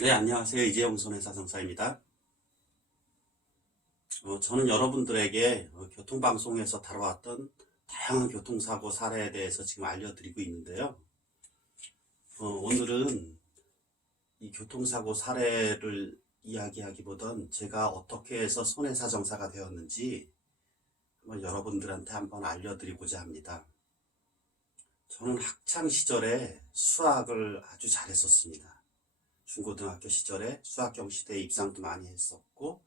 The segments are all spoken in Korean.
네, 안녕하세요. 이재용 손해사정사입니다. 저는 여러분들에게 교통방송에서 다뤄왔던 다양한 교통사고 사례에 대해서 지금 알려드리고 있는데요. 오늘은 이 교통사고 사례를 이야기하기보단 제가 어떻게 해서 손해사정사가 되었는지 여러분들한테 한번 알려드리고자 합니다. 저는 학창시절에 수학을 아주 잘했었습니다. 중고등학교 시절에 수학경시대에 입상도 많이 했었고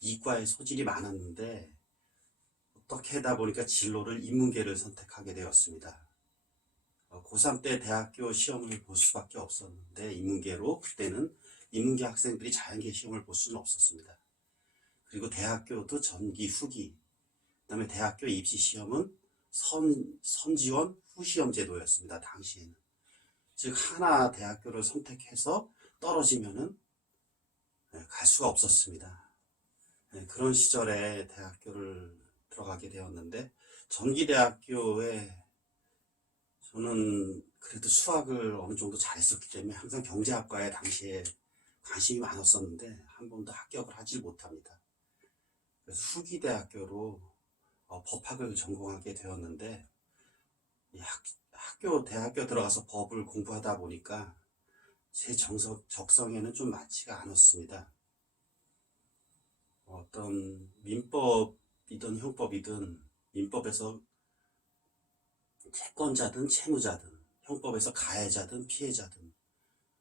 이과에 소질이 많았는데 어떻게 하다 보니까 진로를 인문계를 선택하게 되었습니다. 고3 때 대학교 시험을 볼 수밖에 없었는데 인문계로 그때는 인문계 학생들이 자연계 시험을 볼 수는 없었습니다. 그리고 대학교도 전기 후기, 그 다음에 대학교 입시 시험은 선지원 후시험 제도였습니다. 당시에는. 즉 하나 대학교를 선택해서 떨어지면은 갈 수가 없었습니다. 그런 시절에 대학교를 들어가게 되었는데 전기대학교에 저는 그래도 수학을 어느 정도 잘했었기 때문에 항상 경제학과에 당시에 관심이 많았었는데 한 번도 합격을 하지 못합니다. 그래서 후기대학교로 법학을 전공하게 되었는데 대학교 들어가서 법을 공부하다 보니까 제 적성에는 좀 맞지가 않았습니다. 어떤 민법이든 형법이든 민법에서 채권자든 채무자든 형법에서 가해자든 피해자든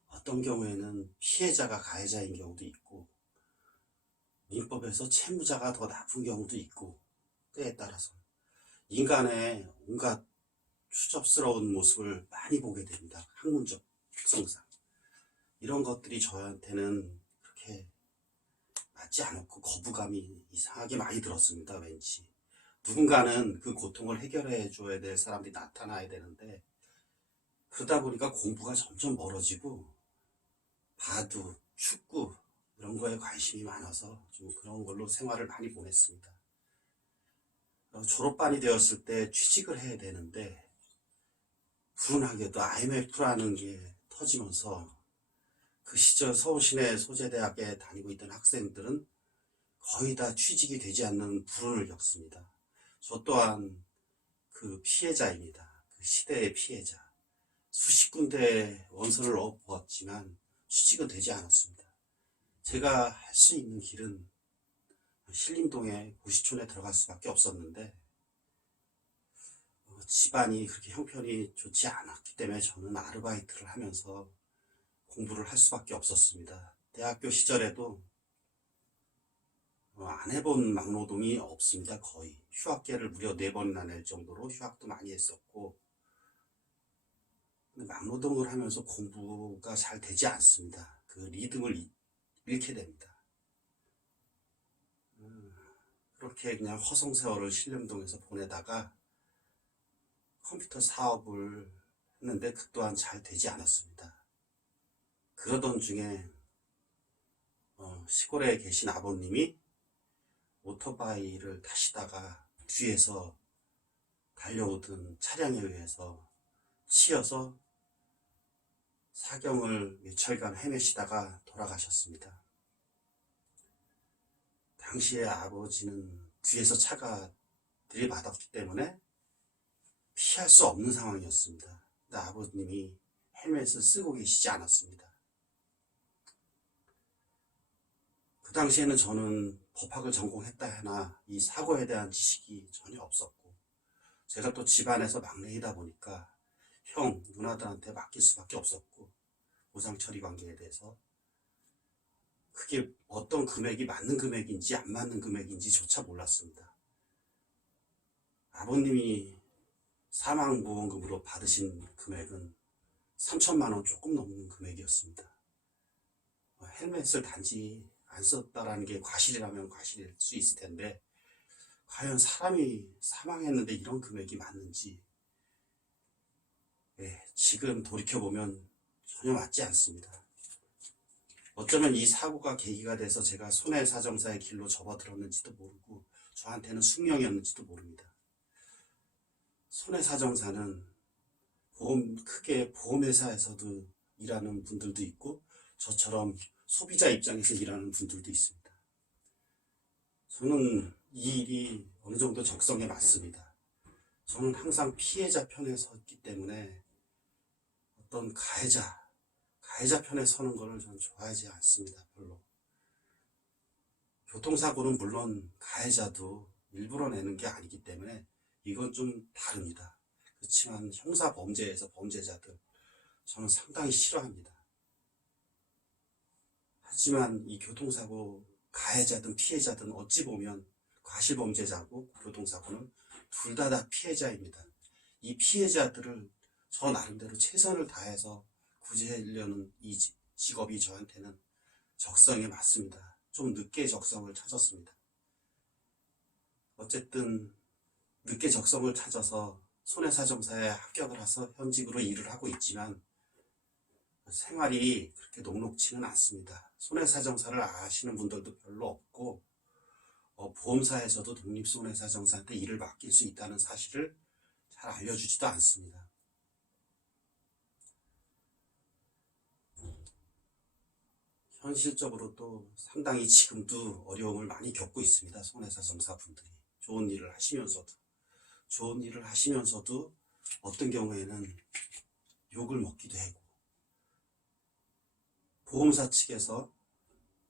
어떤 경우에는 피해자가 가해자인 경우도 있고 민법에서 채무자가 더 나쁜 경우도 있고 때에 따라서 인간의 온갖 추접스러운 모습을 많이 보게 됩니다. 학문적 특성상 이런 것들이 저한테는 그렇게 맞지 않았고 거부감이 이상하게 많이 들었습니다. 왠지 누군가는 그 고통을 해결해 줘야 될 사람들이 나타나야 되는데 그러다 보니까 공부가 점점 멀어지고 바둑, 축구 이런 거에 관심이 많아서 좀 그런 걸로 생활을 많이 보냈습니다. 졸업반이 되었을 때 취직을 해야 되는데 불운하게도 IMF라는 게 터지면서 그 시절 서울시내 소재대학에 다니고 있던 학생들은 거의 다 취직이 되지 않는 불운을 겪습니다. 저 또한 그 피해자입니다. 그 시대의 피해자. 수십 군데 원서를 넣어보았지만 취직은 되지 않았습니다. 제가 할 수 있는 길은 신림동의 고시촌에 들어갈 수밖에 없었는데 집안이 그렇게 형편이 좋지 않았기 때문에 저는 아르바이트를 하면서 공부를 할 수밖에 없었습니다. 대학교 시절에도 안 해본 막노동이 없습니다. 거의 휴학계를 무려 4번이나 낼 정도로 휴학도 많이 했었고 막노동을 하면서 공부가 잘 되지 않습니다. 그 리듬을 잃게 됩니다. 그렇게 그냥 허송세월을 신림동에서 보내다가 컴퓨터 사업을 했는데 그 또한 잘 되지 않았습니다. 그러던 중에 시골에 계신 아버님이 오토바이를 타시다가 뒤에서 달려오던 차량에 의해서 치여서 사경을 며칠간 헤매시다가 돌아가셨습니다. 당시에 아버지는 뒤에서 차가 들이받았기 때문에 피할 수 없는 상황이었습니다. 근데 아버님이 헬멧을 쓰고 계시지 않았습니다. 그 당시에는 저는 법학을 전공했다 하나 이 사고에 대한 지식이 전혀 없었고 제가 또 집안에서 막내이다 보니까 형, 누나들한테 맡길 수밖에 없었고 보상 처리 관계에 대해서 그게 어떤 금액이 맞는 금액인지 안 맞는 금액인지조차 몰랐습니다. 아버님이 사망보험금으로 받으신 금액은 3천만 원 조금 넘는 금액이었습니다. 헬멧을 단지 안 썼다라는 게 과실이라면 과실일 수 있을 텐데 과연 사람이 사망했는데 이런 금액이 맞는지 지금 돌이켜보면 전혀 맞지 않습니다. 어쩌면 이 사고가 계기가 돼서 제가 손해사정사의 길로 접어들었는지도 모르고 저한테는 숙명이었는지도 모릅니다. 손해사정사는 크게 보험회사에서도 일하는 분들도 있고 저처럼 소비자 입장에서 일하는 분들도 있습니다. 저는 이 일이 어느 정도 적성에 맞습니다. 저는 항상 피해자 편에 섰기 때문에 어떤 가해자 편에 서는 것을 저는 좋아하지 않습니다. 별로. 교통사고는 물론 가해자도 일부러 내는 게 아니기 때문에 이건 좀 다릅니다. 그렇지만 형사범죄에서 범죄자들 저는 상당히 싫어합니다. 하지만 이 교통사고 가해자든 피해자든 어찌 보면 과실범죄자고 교통사고는 둘 다 피해자입니다. 이 피해자들을 저 나름대로 최선을 다해서 구제하려는 이 직업이 저한테는 적성에 맞습니다. 좀 늦게 적성을 찾았습니다. 어쨌든 늦게 적성을 찾아서 손해사정사에 합격을 해서 현직으로 일을 하고 있지만 생활이 그렇게 녹록지는 않습니다. 손해사정사를 아시는 분들도 별로 없고 보험사에서도 독립손해사정사한테 일을 맡길 수 있다는 사실을 잘 알려주지도 않습니다. 현실적으로 또 상당히 지금도 어려움을 많이 겪고 있습니다. 손해사정사 분들이 좋은 일을 하시면서도 어떤 경우에는 욕을 먹기도 하고 보험사 측에서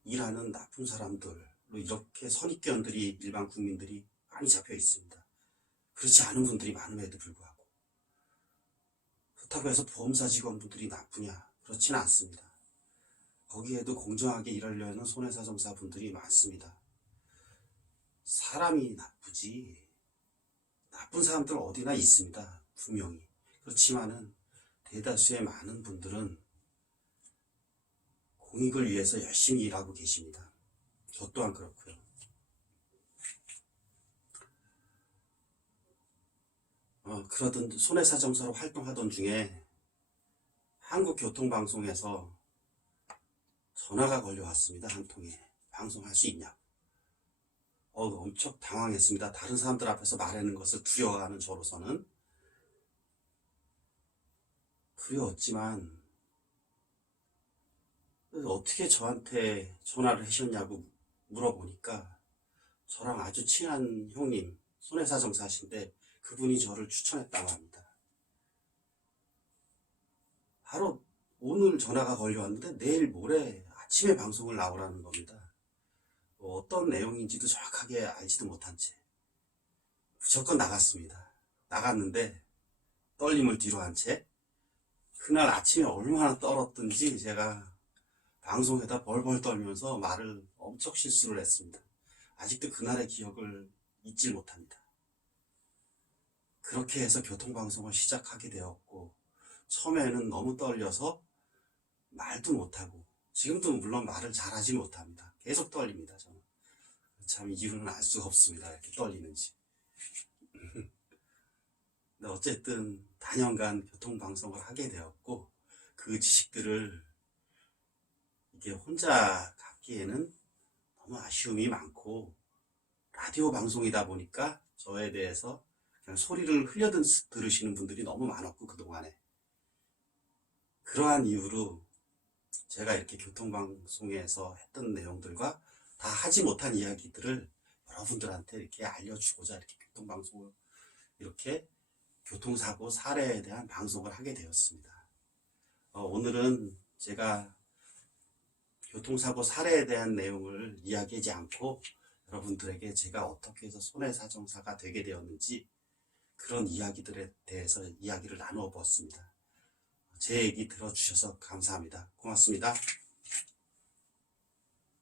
일하는 나쁜 사람들로 이렇게 선입견들이 일반 국민들이 많이 잡혀 있습니다. 그렇지 않은 분들이 많음에도 불구하고 그렇다고 해서 보험사 직원분들이 나쁘냐? 그렇지는 않습니다. 거기에도 공정하게 일하려는 손해사정사 분들이 많습니다. 사람이 나쁘지 나쁜 사람들 어디나 있습니다. 분명히. 그렇지만은 대다수의 많은 분들은 공익을 위해서 열심히 일하고 계십니다. 저 또한 그렇고요. 그러던 손해사정사로 활동하던 중에 한국교통방송에서 전화가 걸려왔습니다. 한 통에. 방송할 수 있냐고. 엄청 당황했습니다. 다른 사람들 앞에서 말하는 것을 두려워하는 저로서는. 두려웠지만 어떻게 저한테 전화를 하셨냐고 물어보니까 저랑 아주 친한 형님, 손해사정사신데 그분이 저를 추천했다고 합니다. 바로 오늘 전화가 걸려왔는데 내일 모레 아침에 방송을 나오라는 겁니다. 어떤 내용인지도 정확하게 알지도 못한 채 무조건 나갔습니다. 나갔는데 떨림을 뒤로 한 채 그날 아침에 얼마나 떨었던지 제가 방송에다 벌벌 떨면서 말을 엄청 실수를 했습니다. 아직도 그날의 기억을 잊지 못합니다. 그렇게 해서 교통방송을 시작하게 되었고 처음에는 너무 떨려서 말도 못하고 지금도 물론 말을 잘하지 못합니다. 계속 떨립니다. 저는 참 이유는 알 수가 없습니다. 이렇게 떨리는지. 근데 어쨌든 단연간 교통방송을 하게 되었고 그 지식들을 이게 혼자 갖기에는 너무 아쉬움이 많고 라디오 방송이다 보니까 저에 대해서 그냥 소리를 흘려 들으시는 분들이 너무 많았고 그동안에 그러한 이유로 제가 이렇게 교통방송에서 했던 내용들과 다 하지 못한 이야기들을 여러분들한테 이렇게 알려주고자 이렇게 교통방송을 이렇게 교통사고 사례에 대한 방송을 하게 되었습니다. 오늘은 제가 교통사고 사례에 대한 내용을 이야기하지 않고 여러분들에게 제가 어떻게 해서 손해사정사가 되게 되었는지 그런 이야기들에 대해서 이야기를 나누어 보았습니다. 제 얘기 들어주셔서 감사합니다. 고맙습니다.